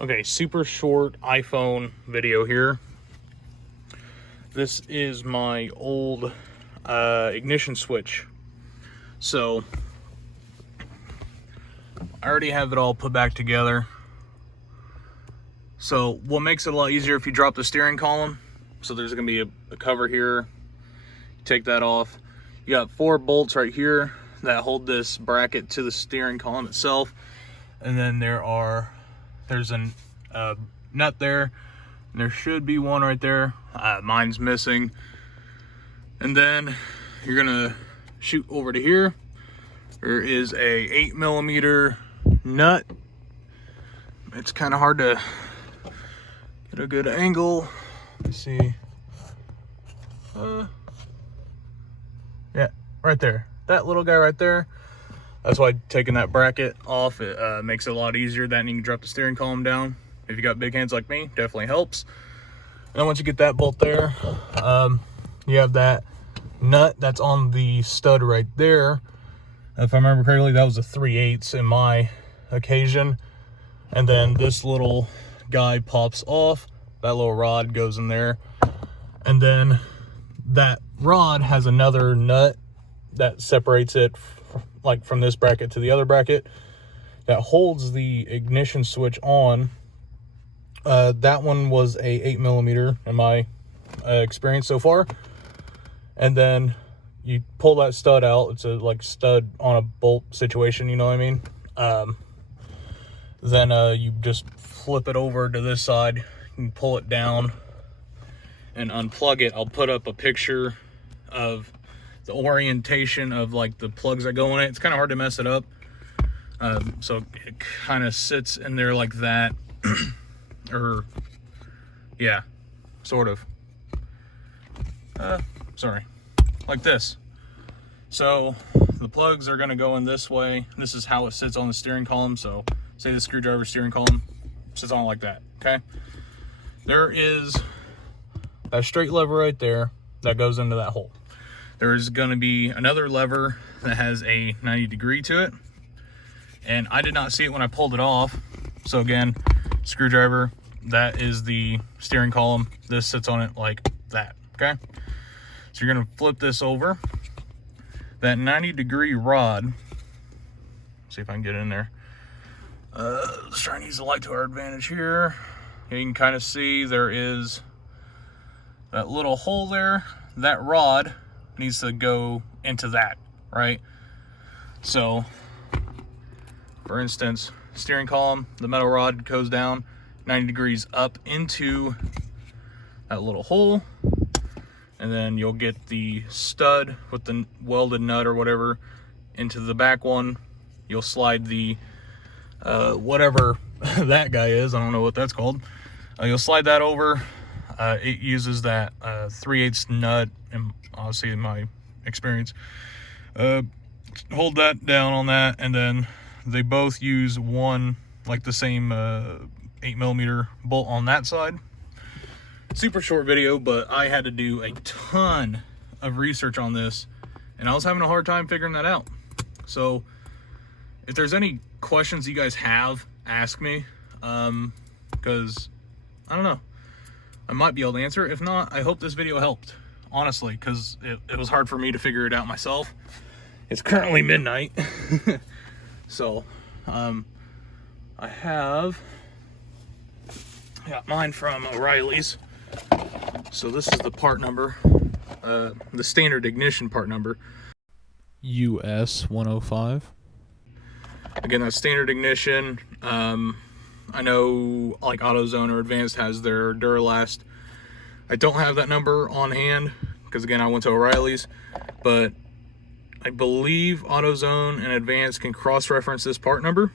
Okay, super short iPhone video here. This is my old ignition switch. So I already have it all put back together. So what makes it a lot easier if you drop the steering column, so there's gonna be a cover here. Take that off. You got 4 bolts right here that hold this bracket to the steering column itself. And then there's a nut there. And there should be one right there. Mine's missing. And then you're gonna shoot over to here. There is a 8mm nut. It's kind of hard to get a good angle. Let's see. Yeah, right there. That little guy right there. That's why taking that bracket off, it makes it a lot easier. That, and you can drop the steering column down. If you got big hands like me, definitely helps. And then once you get that bolt there, you have that nut that's on the stud right there. If I remember correctly, that was a 3/8 in my occasion. And then this little guy pops off. That little rod goes in there. And then that rod has another nut that separates it like from this bracket to the other bracket that holds the ignition switch on. That one was a 8mm in my experience so far. And then you pull that stud out. It's a like stud on a bolt situation, you know what I mean? Then you just flip it over to this side. You can pull it down and unplug it. I'll put up a picture of the orientation of like the plugs that go in it. It's kind of hard to mess it up. So it kind of sits in there like that. Or yeah, sort of. Sorry, like this. So the plugs are going to go in this way. This is how it sits on the steering column. So say the screwdriver steering column sits on like that. Okay, there is that straight lever right there that goes into that hole. There's going to be another lever that has a 90° to it, and I did not see it when I pulled it off. So again, screwdriver, that is the steering column. This sits on it like that. Okay, so you're going to flip this over. That 90° rod, see if I can get in there. Let's try and use the light to our advantage here. You can kind of see there is that little hole there. That rod needs to go into that, right? So for instance, steering column, the metal rod goes down 90° up into that little hole, and then you'll get the stud with the welded nut or whatever into the back one. You'll slide the whatever that guy is, I don't know what that's called. You'll slide that over. It uses that 3/8 nut, and obviously in my experience, hold that down on that, and then they both use one, like the same 8mm bolt on that side. Super short video, but I had to do a ton of research on this, and I was having a hard time figuring that out. So if there's any questions you guys have, ask me, because I don't know, I might be able to answer. If not, I hope this video helped, honestly, because it was hard for me to figure it out myself. It's currently midnight. So I have got mine from O'Reilly's. So this is the part number, the standard ignition part number, US 105. Again, that's standard ignition. I know like AutoZone or Advanced has their Duralast. I don't have that number on hand because again, I went to O'Reilly's, but I believe AutoZone and Advanced can cross-reference this part number.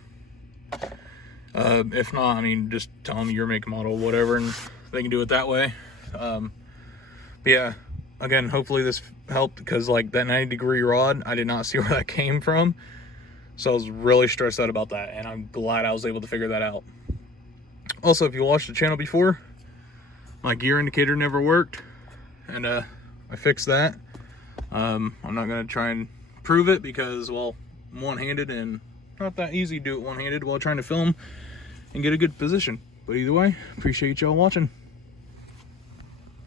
If not, I mean, just tell them your make, model, whatever, and they can do it that way. But yeah, again, hopefully this helped, because like that 90° rod, I did not see where that came from. So I was really stressed out about that, and I'm glad I was able to figure that out. Also, if you watched the channel before, my gear indicator never worked, and I fixed that. I'm not going to try and prove it because, well, I'm one-handed and not that easy to do it one-handed while trying to film and get a good position. But either way, appreciate y'all watching.